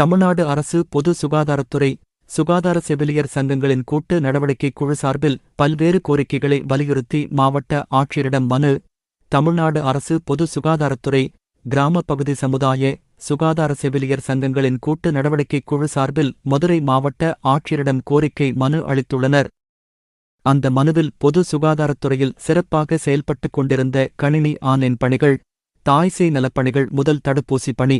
தமிழ்நாடு அரசு பொது சுகாதாரத்துறை சுகாதார செவிலியர் சங்கங்களின் கூட்டு நடவடிக்கை குழு சார்பில் பல்வேறு கோரிக்கைகளை வலியுறுத்தி மாவட்ட ஆட்சியரிடம் மனு. தமிழ்நாடு அரசு பொது சுகாதாரத்துறை கிராம பகுதி சமுதாய சுகாதார செவிலியர் சங்கங்களின் கூட்டு நடவடிக்கை குழு சார்பில் மதுரை மாவட்ட ஆட்சியரிடம் கோரிக்கை மனு அளித்துள்ளனர். அந்த மனுவில் பொது சுகாதாரத்துறையில் சிறப்பாக செயல்பட்டுக் கொண்டிருந்த கணினி ஆன்லைன் பணிகள், தாய்சேய் நலப்பணிகள் முதல் தடுப்பூசி பணி,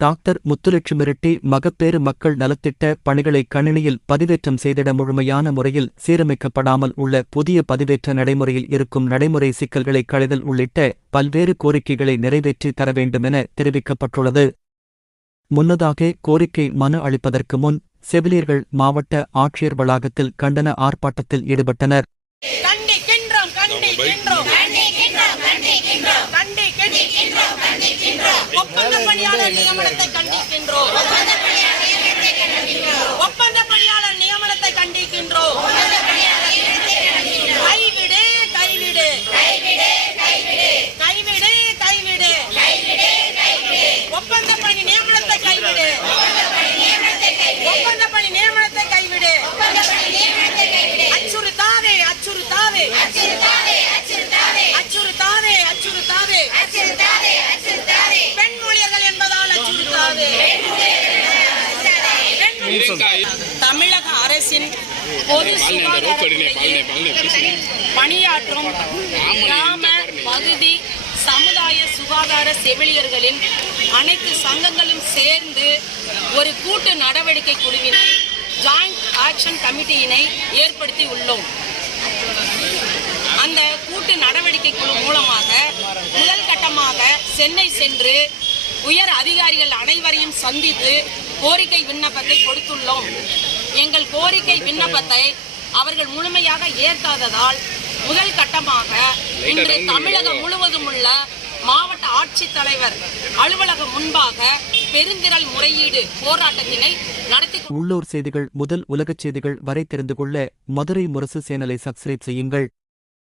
டாக்டர் முத்துலட்சுமி ரெட்டி மகப்பேறு மக்கள் நலத்திட்ட பணிகளை கணினியில் பதிவேற்றம் செய்திட முழுமையான முறையில் சீரமைக்கப்படாமல் உள்ள புதிய பதிவேற்ற நடைமுறையில் இருக்கும் நடைமுறை சிக்கல்களை களைதல் உள்ளிட்ட பல்வேறு கோரிக்கைகளை நிறைவேற்றி தர வேண்டுமென தெரிவிக்கப்பட்டுள்ளது. முன்னதாக கோரிக்கை மனு அளிப்பதற்கு முன் செவிலியர்கள் மாவட்ட ஆட்சியர் வளாகத்தில் கண்டன ஆர்ப்பாட்டத்தில் ஈடுபட்டனர். ஒப்பந்த பணியாளர் நியமனத்தை கண்டிக்கின்றோம். ஒப்பந்த பணியாளர் நியமனத்தை கண்டிக்கின்றோம். கைவிடு கைவிடு கைவிடு கைவிடு கைவிடு ஒப்பந்த பணி நியமனத்தை கைவிடு. ஒப்பந்த பணி நியமனத்தை கைவிடு. அச்சுறுத்தாதே அச்சுறுத்தாதே அச்சுறுத்தாதே அச்சுறுத்தாதே அச்சுறுத்தாதே அச்சுறுத்தாதே பெண் ஊழியர்கள் என்பதால் அச்சுறுத்தாதே. தமிழக அரசின் பொது சுகாதாரத்துறையில் பணியாற்றும் கிராம பகுதி சமுதாய சுகாதார செவிலியர்களின் அனைத்து சங்கங்களும் சேர்ந்து ஒரு கூட்டு நடவடிக்கை குழுவினை ஜாயிண்ட் ஆக்ஷன் கமிட்டியினை ஏற்படுத்தி உள்ளோம். அந்த கூட்டு நடவடிக்கை குழு மூலமாக முதல் கட்டமாக சென்னை சென்று உயர் அதிகாரிகள் அனைவரையும் சந்தித்து கோரிக்கை விண்ணப்பத்தை கொடுத்துள்ளோம். எங்கள் கோரிக்கை விண்ணப்பத்தை அவர்கள் முழுமையாக ஏற்காததால் முதல் கட்டமாக இன்று தமிழகம் முழுவதும் உள்ள மாவட்ட ஆட்சித்தலைவர் அலுவலகம் முன்பாக பெருந்திரள் முறையீடு போராட்டத்தினை நடத்தி. உள்ளூர் செய்திகள் முதல் உலகச் செய்திகள் வரை தெரிந்து கொள்ள மதுரை முரசு சேனலை சப்ஸ்கிரைப் செய்யுங்கள்.